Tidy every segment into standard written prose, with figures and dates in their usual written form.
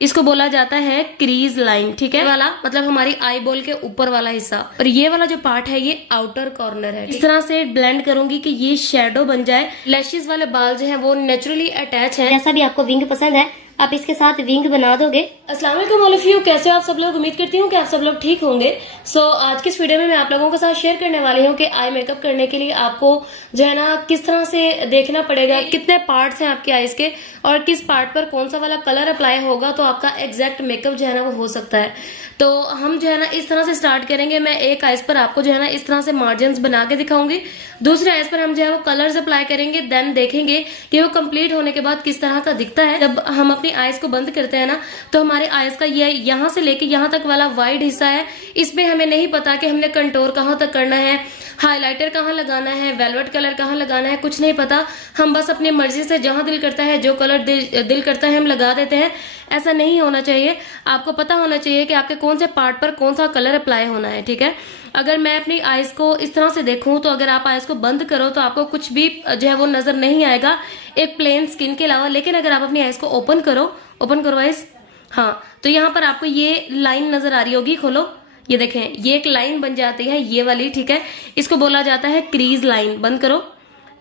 इसको बोला जाता है क्रीज लाइन, ठीक है। वाला मतलब हमारी आई बॉल के ऊपर वाला हिस्सा, और ये वाला जो पार्ट है ये आउटर कॉर्नर है। इस तरह से ब्लेंड करूंगी कि ये शेडो बन जाए। लैशेस वाले बाल जो है वो नेचुरली अटैच है। जैसा भी आपको विंग पसंद है आप इसके साथ विंग बना दोगे। अस्सलाम वालेकुम ऑल ऑफ यू, कैसे हो आप सब लोग। उम्मीद करती हूँ कि आप सब लोग ठीक होंगे। आज की इस वीडियो में मैं आप लोगों के साथ शेयर करने वाली हूँ कि आई मेकअप करने के लिए आपको जो है ना किस तरह से देखना पड़ेगा, कितने पार्ट्स हैं आपके आईज के और किस पार्ट पर कौन सा वाला कलर अप्लाई होगा तो आपका एग्जैक्ट मेकअप जो है ना वो हो सकता है। तो हम जो है ना इस तरह से स्टार्ट करेंगे। मैं एक आईज पर आपको जो है ना इस तरह से मार्जिन बना के दिखाऊंगी, दूसरे आईज पर हम जो है वो कलर्स अप्लाई करेंगे। देन देखेंगे कि वो कंप्लीट होने के बाद किस तरह का दिखता है। जब हम अपनी आईज को बंद करते हैं ना तो हमारे आईज का ये यहाँ से लेके यहाँ तक वाला वाइड हिस्सा है, इसमें हमें नहीं पता कि हमने कंटोर कहाँ तक करना है, हाइलाइटर कहाँ लगाना है, वेलवेट कलर कहाँ लगाना है, कुछ नहीं पता। हम बस अपनी मर्जी से जहां दिल करता है, जो कलर दिल करता है हम लगा देते हैं। ऐसा नहीं होना चाहिए। आपको पता होना चाहिए कि आपके कौन से पार्ट पर कौन सा कलर अप्लाई होना है, ठीक है। अगर मैं अपनी आईज को इस तरह से देखूं तो अगर आप आईज को बंद करो तो आपको कुछ भी जो है वो नजर नहीं आएगा एक प्लेन स्किन के अलावा। लेकिन अगर आप अपनी आईज को ओपन करो आईज, हाँ, तो यहाँ पर आपको ये लाइन नजर आ रही होगी। खोलो, ये देखें, ये एक लाइन बन जाती है ये वाली, ठीक है। इसको बोला जाता है क्रीज लाइन। बंद करो।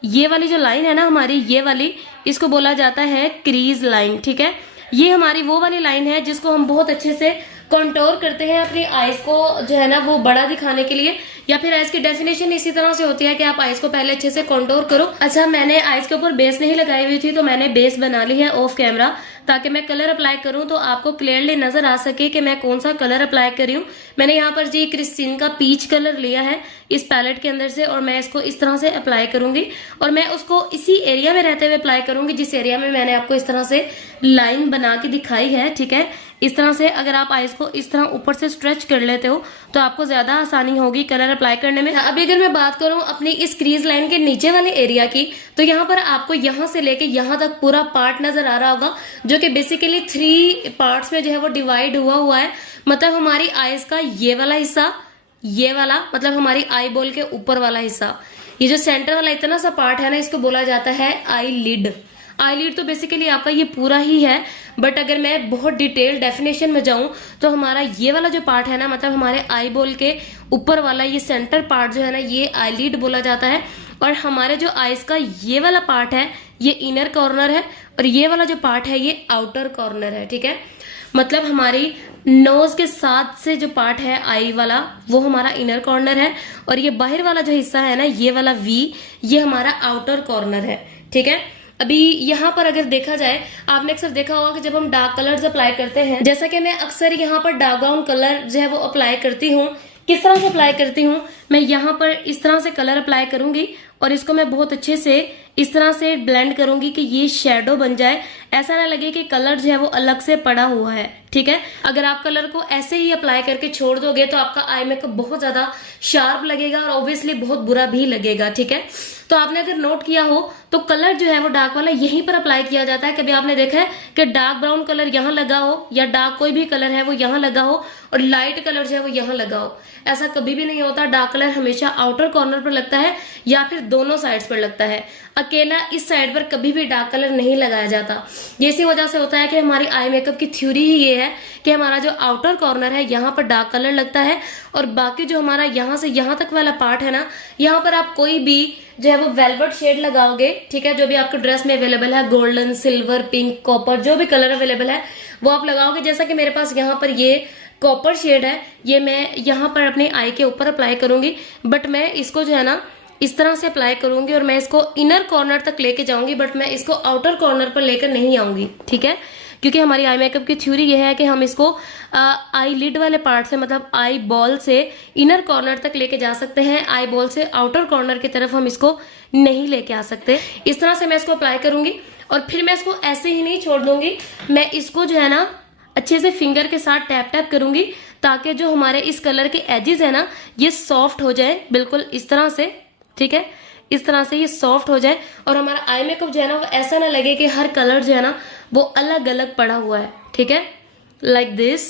ये वाली जो लाइन है ना हमारी, ये वाली, इसको बोला जाता है क्रीज लाइन, ठीक है। ये हमारी वो वाली लाइन है जिसको हम बहुत अच्छे से कंटोर करते हैं अपनी आईज को जो है ना वो बड़ा दिखाने के लिए, या फिर आईज की डेफिनेशन इसी तरह से होती है कि आप आईज को पहले अच्छे से कंटोर करो। अच्छा, मैंने आईज के ऊपर बेस नहीं लगाई हुई थी तो मैंने बेस बना ली है ऑफ कैमरा, ताकि मैं कलर अप्लाई करूं तो आपको क्लियरली नजर आ सके कि मैं कौन सा कलर अप्लाई कर रही हूँ। मैंने यहाँ पर जी क्रिस्टीन का पीच कलर लिया है इस पैलेट के अंदर से, और मैं इसको इस तरह से अप्लाई करूंगी और मैं उसको इसी एरिया में रहते हुए अप्लाई करूंगी जिस एरिया में मैंने आपको इस तरह से लाइन बना के दिखाई है, ठीक है। इस तरह से अगर आप आईज को इस तरह ऊपर से स्ट्रेच कर लेते हो तो आपको ज्यादा आसानी होगी कलर अप्लाई करने में। अभी अगर मैं बात करूं अपनी इस क्रीज लाइन के नीचे वाले एरिया की, तो यहाँ पर आपको यहाँ से लेके यहाँ तक पूरा पार्ट नजर आ रहा होगा, जो कि बेसिकली 3 पार्ट्स में जो है वो डिवाइड हुआ है। मतलब हमारी आईज का ये वाला हिस्सा, ये वाला मतलब हमारी आई बॉल के ऊपर वाला हिस्सा, ये जो सेंटर वाला इतना सा पार्ट है ना, इसको बोला जाता है आई लिड। आईलिड तो बेसिकली आपका ये पूरा ही है, बट अगर मैं बहुत डिटेल डेफिनेशन में जाऊं तो हमारा ये वाला जो पार्ट है ना, मतलब हमारे आई बॉल के ऊपर वाला ये सेंटर पार्ट जो है ना, ये आईलिड बोला जाता है। और हमारे जो आईज का ये वाला पार्ट है ये इनर कॉर्नर है, और ये वाला जो पार्ट है ये आउटर कॉर्नर है, ठीक है। मतलब हमारी नोज के साथ से जो पार्ट है आई वाला वो हमारा इनर कॉर्नर है, और ये बाहर वाला जो हिस्सा है ना, ये वाला वी, ये हमारा आउटर कॉर्नर है, ठीक है। अभी यहाँ पर अगर देखा जाए, आपने अक्सर देखा होगा कि जब हम डार्क कलर्स अप्लाई करते हैं, जैसा कि मैं अक्सर यहाँ पर डार्क ब्राउन कलर जो है वो अप्लाई करती हूँ। किस तरह से अप्लाई करती हूँ, मैं यहाँ पर इस तरह से कलर अप्लाई करूंगी और इसको मैं बहुत अच्छे से इस तरह से ब्लेंड करूंगी कि ये शेडो बन जाए, ऐसा ना लगे कि कलर जो है वो अलग से पड़ा हुआ है, ठीक है। अगर आप कलर को ऐसे ही अप्लाई करके छोड़ दोगे तो आपका आई मेकअप बहुत ज्यादा शार्प लगेगा और ऑब्वियसली बहुत बुरा भी लगेगा, ठीक है। तो आपने अगर नोट किया हो तो कलर जो है वो डार्क वाला यहीं पर अप्लाई किया जाता है। कभी आपने देखा है कि डार्क ब्राउन कलर यहाँ लगा हो या डार्क कोई भी कलर है वो यहाँ लगा हो और लाइट कलर जो है वो यहाँ लगा हो? ऐसा कभी भी नहीं होता। डार्क कलर हमेशा आउटर कॉर्नर पर लगता है या फिर दोनों साइड्स पर लगता है। अकेला इस साइड पर कभी भी डार्क कलर नहीं लगाया जाता। ये इसी वजह से होता है कि हमारी आई मेकअप की थ्योरी ही ये है कि हमारा जो आउटर कॉर्नर है यहाँ पर डार्क कलर लगता है, और बाकी जो हमारा यहाँ से यहाँ तक वाला पार्ट है ना, यहाँ पर आप कोई भी जो है वो वेलवेट शेड लगाओगे, ठीक है, जो भी आपके ड्रेस में अवेलेबल है, गोल्डन, सिल्वर, पिंक, कॉपर, जो भी कलर अवेलेबल है वो आप लगाओगे। जैसा कि मेरे पास यहाँ पर ये कॉपर शेड है, ये मैं यहाँ पर अपने आई के ऊपर अप्लाई करूंगी, बट मैं इसको जो है ना इस तरह से अप्लाई करूंगी और मैं इसको इनर कॉर्नर तक लेके जाऊंगी, बट मैं इसको आउटर कॉर्नर पर लेकर नहीं आऊंगी, ठीक है। क्योंकि हमारी आई मेकअप की थ्योरी ये है कि हम इसको आई लिड वाले पार्ट से, मतलब आई बॉल से इनर कॉर्नर तक लेके जा सकते हैं, आई बॉल से आउटर कॉर्नर की तरफ हम इसको नहीं लेके आ सकते। इस तरह से मैं इसको अप्लाई करूंगी और फिर मैं इसको ऐसे ही नहीं छोड़ दूंगी, मैं इसको जो है ना अच्छे से फिंगर के साथ टैप टैप करूंगी ताकि जो हमारे इस कलर के एजेस है ना ये सॉफ्ट हो जाए, बिल्कुल इस तरह से, ठीक है। इस तरह से ये सॉफ्ट हो जाए और हमारा आई मेकअप जो है ना वो ऐसा ना लगे कि हर कलर जो है ना वो अलग अलग पड़ा हुआ है, ठीक है, लाइक दिस।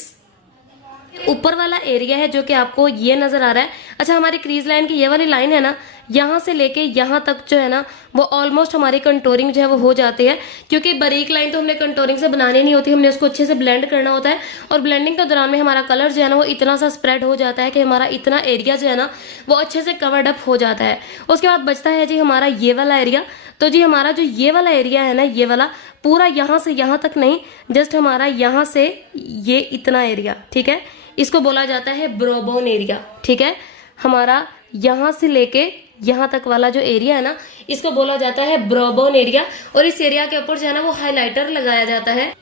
ऊपर वाला एरिया है जो कि आपको ये नजर आ रहा है। अच्छा, हमारी क्रीज लाइन की ये वाली लाइन है ना, यहाँ से लेके यहाँ तक जो है ना वो ऑलमोस्ट हमारी कंटूरिंग जो है वो हो जाती है, क्योंकि बारीक लाइन तो हमने कंटूरिंग से बनानी नहीं होती, हमने उसको अच्छे से ब्लेंड करना होता है। और ब्लेंडिंग के दौरान में हमारा कलर जो है ना वो इतना सा स्प्रेड हो जाता है कि हमारा इतना एरिया जो है ना वो अच्छे से कवर्ड अप हो जाता है। उसके बाद बचता है जी हमारा ये वाला एरिया। तो जी हमारा जो ये वाला एरिया है ना, ये वाला पूरा यहाँ से यहाँ तक नहीं, जस्ट हमारा यहाँ से ये इतना एरिया, ठीक है, इसको बोला जाता है ब्रो बोन एरिया। ठीक है, हमारा यहाँ से लेके यहाँ तक वाला जो एरिया है ना, इसको बोला जाता है ब्रो बोन एरिया। और इस एरिया के ऊपर जो है ना वो हाइलाइटर लगाया जाता है।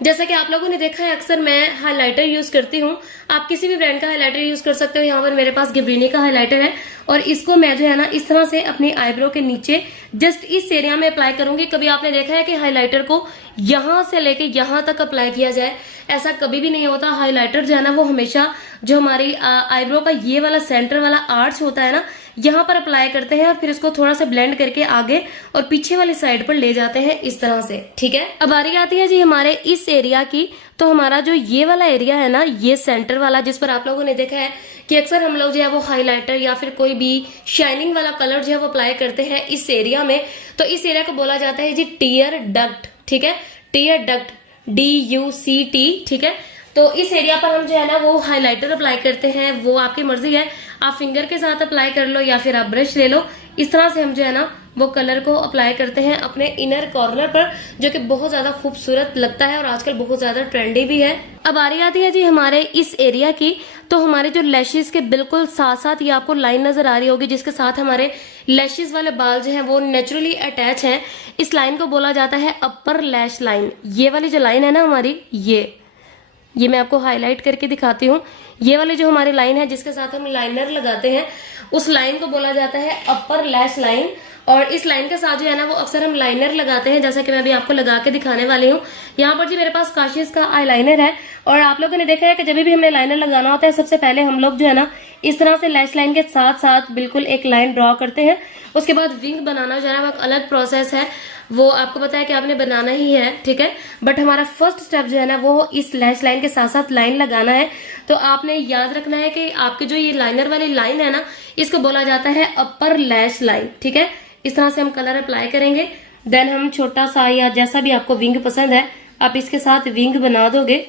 जैसा कि आप लोगों ने देखा है, अक्सर मैं हाइलाइटर यूज करती हूँ। आप किसी भी ब्रांड का हाइलाइटर यूज कर सकते हो। यहाँ पर मेरे पास गिब्रिनी का हाइलाइटर है और इसको मैं जो है ना इस तरह से अपनी आईब्रो के नीचे जस्ट इस एरिया में अप्लाई करूंगी। कभी आपने देखा है कि हाइलाइटर को यहाँ से लेके यहाँ तक अप्लाई किया जाए? ऐसा कभी भी नहीं होता। हाइलाइटर जो है ना वो हमेशा जो हमारी आईब्रो का ये वाला सेंटर वाला आर्च होता है ना, यहाँ पर अप्लाई करते हैं और फिर इसको थोड़ा सा ब्लेंड करके आगे और पीछे वाली साइड पर ले जाते हैं इस तरह से। ठीक है, अब बारी आती है जी हमारे इस एरिया की। तो हमारा जो ये वाला एरिया है ना, ये सेंटर वाला, जिस पर आप लोगों ने देखा है कि अक्सर हम लोग जो है वो हाइलाइटर या फिर कोई भी शाइनिंग वाला कलर जो है वो अप्लाई करते हैं इस एरिया में। तो इस एरिया को बोला जाता है जी टीयर डक्ट। ठीक है, टीयर डक्ट, DUCT। ठीक है, तो इस एरिया पर हम जो है ना वो हाइलाइटर अप्लाई करते हैं। वो आपकी मर्जी है, आप फिंगर के साथ अप्लाई कर लो या फिर आप ब्रश ले लो। इस तरह से हम जो है ना वो कलर को अप्लाई करते हैं अपने इनर कॉर्नर पर, जो कि बहुत ज्यादा खूबसूरत लगता है और आजकल बहुत ज्यादा ट्रेंडी भी है। अब बारी आती है जी हमारे इस एरिया की। तो हमारे जो लैशेस के बिल्कुल साथ साथ ये आपको लाइन नजर आ रही होगी, जिसके साथ हमारे लैशेस वाले बाल जो हैं वो नेचुरली अटैच हैं। इस लाइन को बोला जाता है अपर लैश लाइन। ये वाली जो लाइन है ना हमारी, ये मैं आपको हाईलाइट करके दिखाती हूँ। ये वाली जो हमारी लाइन है जिसके साथ हम लाइनर लगाते हैं, उस लाइन को बोला जाता है अपर लैश लाइन। और इस लाइन के साथ जो है ना वो अक्सर हम लाइनर लगाते हैं, जैसा कि मैं अभी आपको लगा के दिखाने वाली हूँ। यहाँ पर जी मेरे पास काशिश का आई लाइनर है और आप लोगों ने देखा है कि जब भी हमने लाइनर लगाना होता है, सबसे पहले हम लोग जो है ना इस तरह से लैश लाइन के साथ साथ बिल्कुल एक लाइन ड्रॉ करते हैं। उसके बाद विंग बनाना जो है ना वो एक अलग प्रोसेस है, वो आपको पता है कि आपने बनाना ही है। ठीक है, बट हमारा फर्स्ट स्टेप जो है ना वो इस लैश लाइन के साथ साथ लाइन लगाना है। तो आपने याद रखना है कि आपके जो ये लाइनर वाली लाइन है ना, इसको बोला जाता है अपर लैश लाइन। ठीक है, इस तरह से हम कलर अप्लाई करेंगे। देन हम छोटा सा या जैसा भी आपको विंग पसंद है, आप इसके साथ विंग बना दोगे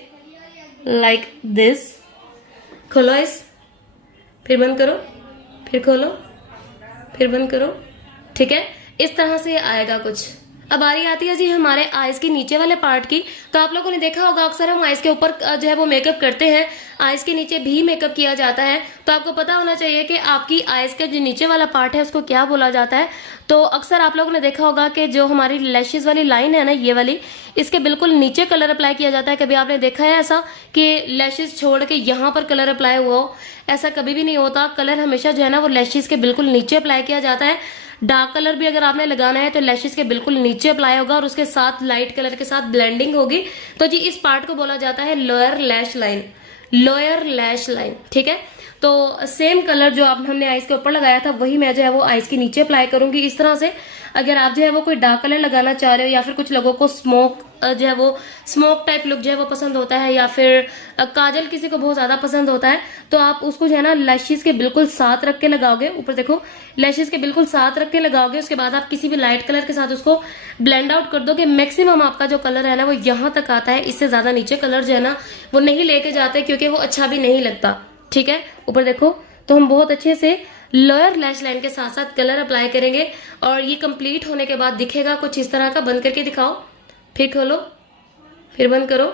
लाइक दिस। खोलो इस, फिर बंद करो, फिर खोलो, फिर बंद करो। ठीक है, इस तरह से आएगा कुछ। अब बारी आती है जी हमारे आईज के नीचे वाले पार्ट की। तो आप लोगों ने देखा होगा अक्सर हम आईज के ऊपर जो है वो मेकअप करते हैं, आईज के नीचे भी मेकअप किया जाता है। तो आपको पता होना चाहिए कि आपकी आईज का जो नीचे वाला पार्ट है उसको क्या बोला जाता है। तो अक्सर आप लोगों ने देखा होगा कि जो हमारी लैशेस वाली लाइन है ना, ये वाली, इसके बिल्कुल नीचे कलर अप्लाई किया जाता है। कभी आपने देखा है ऐसा कि लैशेस छोड़ के यहाँ पर कलर अप्लाई हुआ हो? ऐसा कभी भी नहीं होता। कलर हमेशा जो है ना वो लैशेस के बिल्कुल नीचे अप्लाई किया जाता है। डार्क कलर भी अगर आपने लगाना है तो लैशेस के बिल्कुल नीचे अप्लाई होगा और उसके साथ लाइट कलर के साथ ब्लेंडिंग होगी। तो जी इस पार्ट को बोला जाता है lower lash line, lower lash line. ठीक है, तो सेम कलर जो हमने आईज के ऊपर लगाया था वही मैं जो है वो आईज के नीचे अप्लाई करूंगी इस तरह से। अगर आप जो है वो कोई डार्क कलर लगाना चाह रहे हो या फिर कुछ लोगों को स्मोक जो है वो स्मोक टाइप लुक जो है वो पसंद होता है, या फिर काजल किसी को बहुत ज्यादा पसंद होता है, तो आप उसको जो है ना लैशेस के बिल्कुल साथ रख के लगाओगे। ऊपर देखो, लैशेस के बिल्कुल साथ रख के लगाओगे। उसके बाद आप किसी भी लाइट कलर के साथ उसको ब्लेंड आउट कर दोगे। मैक्सिमम आपका जो कलर है ना वो यहाँ तक आता है, इससे ज्यादा नीचे कलर जो है ना वो नहीं लेके जाते, क्योंकि वो अच्छा भी नहीं लगता। ठीक है, ऊपर देखो, तो हम बहुत अच्छे से लोअर लैश लाइन के साथ साथ कलर अप्लाई करेंगे और ये कंप्लीट होने के बाद दिखेगा कुछ इस तरह का। बंद करके दिखाओ, फिर खोलो, फिर बंद करो।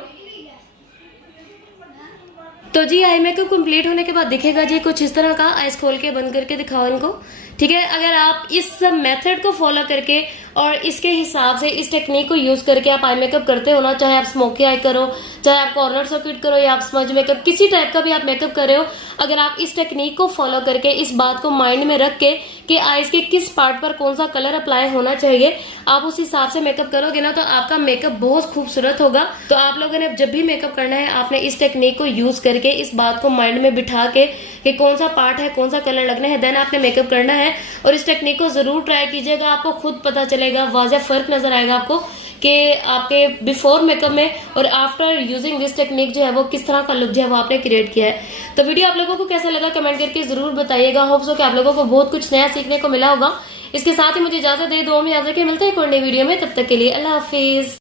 तो जी आई मेकअप कंप्लीट होने के बाद दिखेगा जी कुछ इस तरह का। आइज खोल के बंद करके दिखाओ इनको। ठीक है, अगर आप इस मेथड को फॉलो करके और इसके हिसाब से इस टेक्निक को यूज करके आप आई मेकअप करते हो ना, चाहे आप स्मोकी आई करो, चाहे आप कॉर्नर सर्किट करो या आप स्मज मेकअप, किसी टाइप का भी आप मेकअप कर रहे हो, अगर आप इस टेक्निक को फॉलो करके इस बात को माइंड में रख के कि आईज के किस पार्ट पर कौन सा कलर अप्लाई होना चाहिए, आप उस हिसाब से मेकअप करोगे ना तो आपका मेकअप बहुत खूबसूरत होगा। तो आप लोगों ने जब भी मेकअप करना है, आपने इस टेक्निक को यूज करके इस बात को माइंड में बिठा के कि कौन सा पार्ट है, कौन सा कलर लगना है, देन आपने मेकअप करना है। और इस टेक्निक को जरूर ट्राई कीजिएगा, आपको खुद पता चलेगा, वाज़ेह फर्क नजर आएगा आपको कि आपके बिफोर मेकअप में और आफ्टर यूजिंग दिस टेक्निक जो है वो किस तरह का लुक जो है वो आपने क्रिएट किया है। तो वीडियो आप लोगों को कैसा लगा कमेंट करके जरूर बताइएगा। होप सो कि आप लोगों को बहुत कुछ नया सीखने को मिला होगा। इसके साथ ही मुझे इजाजत दे, दुआ में याद रखिए, मिलते हैं एक और नई वीडियो में, तब तक के लिए अल्लाह हाफिज।